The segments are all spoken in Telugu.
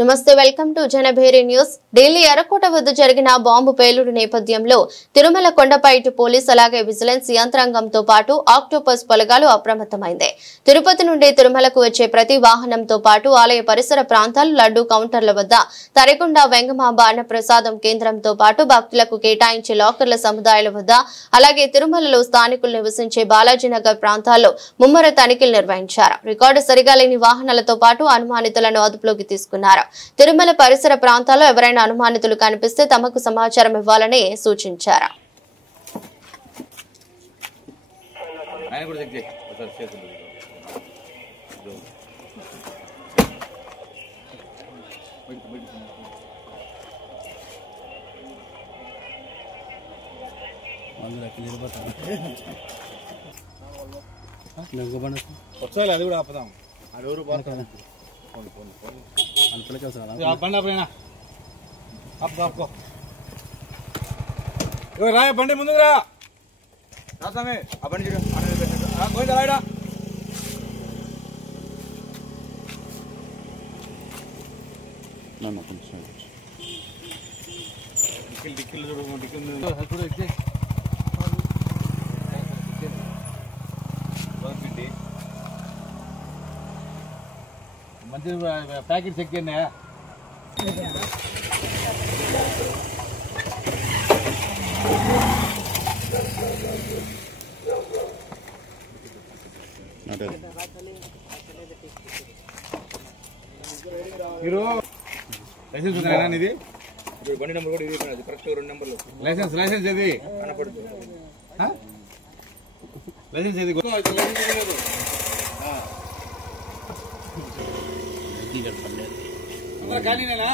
నమస్తే welcome to Janabheri news. Delhi ఎర్రకోట వద్ద జరిగిన బాంబు పేలుడు నేపథ్యంలో తిరుమల కొండపై ఇటు పోలీస్ అలాగే విజిలెన్స్ యంత్రాంగంతో పాటు ఆక్టోపస్ బలగాలు అప్రమత్తమైంది. తిరుపతి నుండి తిరుమలకు వచ్చే ప్రతి వాహనంతో పాటు ఆలయ పరిసర ప్రాంతాలు, లడ్డూ కౌంటర్ల వద్ద తరికొండ వెంగమాంబ అన్నప్రసాదం కేంద్రంతో పాటు భక్తులకు కేటాయించే లాకర్ల సముదాయాల వద్ద అలాగే తిరుమలలో స్థానికులు నివసించే బాలాజీనగర్ ప్రాంతాల్లో ముమ్మర తనిఖీలు నిర్వహించారు. రికార్డు సరిగా లేని వాహనాలతో పాటు అనుమానితులను అదుపులోకి తీసుకున్నారు. తిరుమల పరిసర ప్రాంతాల్లో ఎవరైనా అనుమానితులు కనిపిస్తే తమకు సమాచారం ఇవ్వాలని సూచించారు. అది కూడా ఆపుదాం. అడవురు రాయ బండి ముందుకు రా రాసామే ఆ బండి రాయడా డిక్కిలు మంచి ప్యాకెట్ చెక్ చేయండి. మీరు లైసెన్స్ ఉందా ఇది? బండి నెంబర్ కూడా ఇది కరెక్ట్ 2 నెంబర్లు లైసెన్స్ ఏది లైసెన్స్ ఏది ఖాళీనేనా?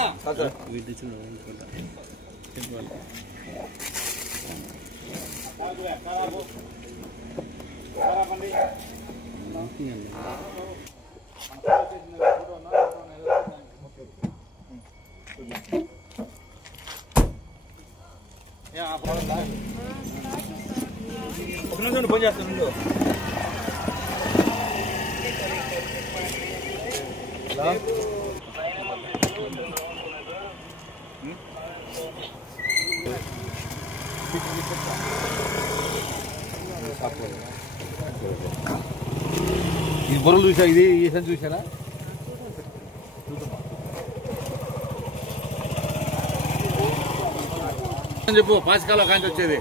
ఒక నిమిషం ఫోన్ చేస్తాను. ఈ బొరులు చూసా, ఇది ఈ సంచి చూసారా? చెప్పు పాచికాలో కాంచి వచ్చేది.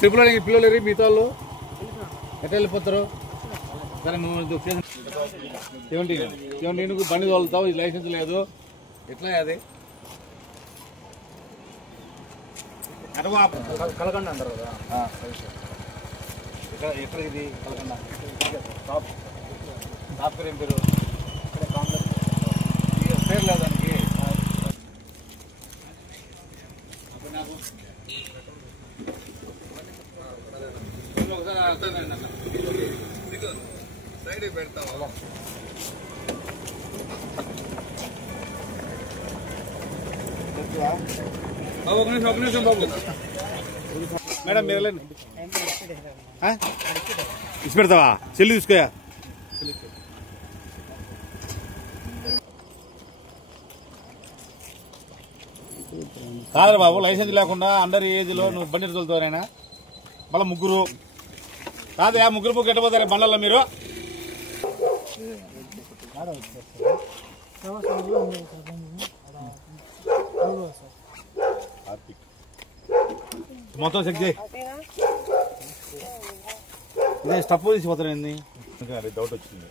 ట్రిపుల్ పిల్లలు మిగతా వాళ్ళు ఎట్లా వెళ్ళిపోతారు? సరే నువ్వు 17 బండి తోలుతావు, ఇది లైసెన్స్ లేదు, ఎట్లా అది? కలకండ అంటారు కదా, ఎక్కడ ఇది కలకండ షాప్ పేరు ఏం పేరు? పేరు లేదు దానికి. సైడ్ పెడతావా? ఒక నిమిషం బాబు. మేడం మీరు ఇచ్చి పెడతావా? చెల్లి తీసుకోయా. కాదు బాబు, లైసెన్స్ లేకుండా అండర్ ఏజ్ లో నువ్వు బండి తోలుతావైనా మళ్ళీ ముగ్గురు కాదు, ముగ్గురు ఎట్టపోతారు బండ్లలో మీరు? మొత్తం చెక్ చేయి. ఇదే స్టప్ తీసిపోతారండి. డౌట్ వచ్చింది.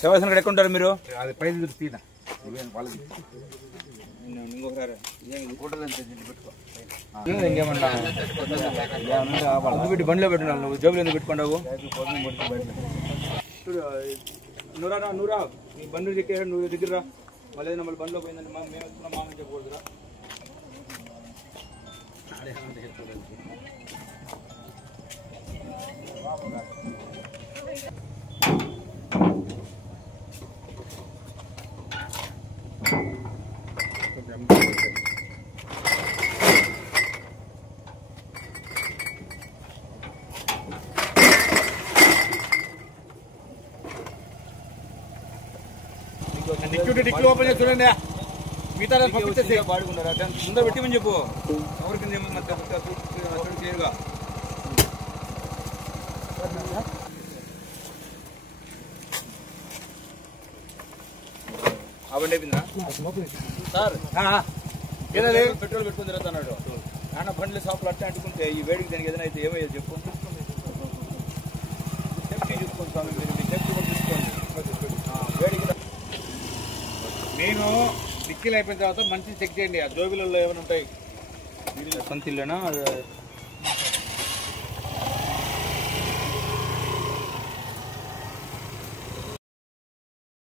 శివాసన్ ఎక్కడ ఉంటారు మీరు? అది పై తీనా ఇంకొకసారి ఇంకేమన్నా పెట్టి బండిలో పెట్టున్నాను. నువ్వు జేబులు ఎందుకు పెట్టుకున్నావు? నూరా నీ బండి ఎక్కే నువ్వు దగ్గర రా. మళ్ళీ మళ్ళీ బండిలో పోయిందండి మేము వస్తున్నాం మా నుంచి చెప్పకూడదురా. ఓపెన్ చేసి చూడండి మిగతా పంపించేసి పాడుకున్నారా ముందర పెట్టిమని చెప్పు ఎవరికి చేయరుగా అవండి అయిపోయిందా సార్ ఏదది పెట్రోల్ పెట్టుకుని తిరుగుతున్నాడు నాన్న బండ్లు షాపులు అట్లా అంటుకుంటే ఈ వేడికి దానికి ఏదైనా అయితే ఏమయ్యేది చెప్పు సేఫ్టీ చూసుకోండి స్వామి మీరు మీ సేఫ్టీ కూడా చూసుకోండి వేడికి నేను డిక్కీలు అయిపోయిన తర్వాత మంచి చెక్ చేయండి ఆ జోబులలో ఏమైనా ఉంటాయి సొంత ఇల్లేనా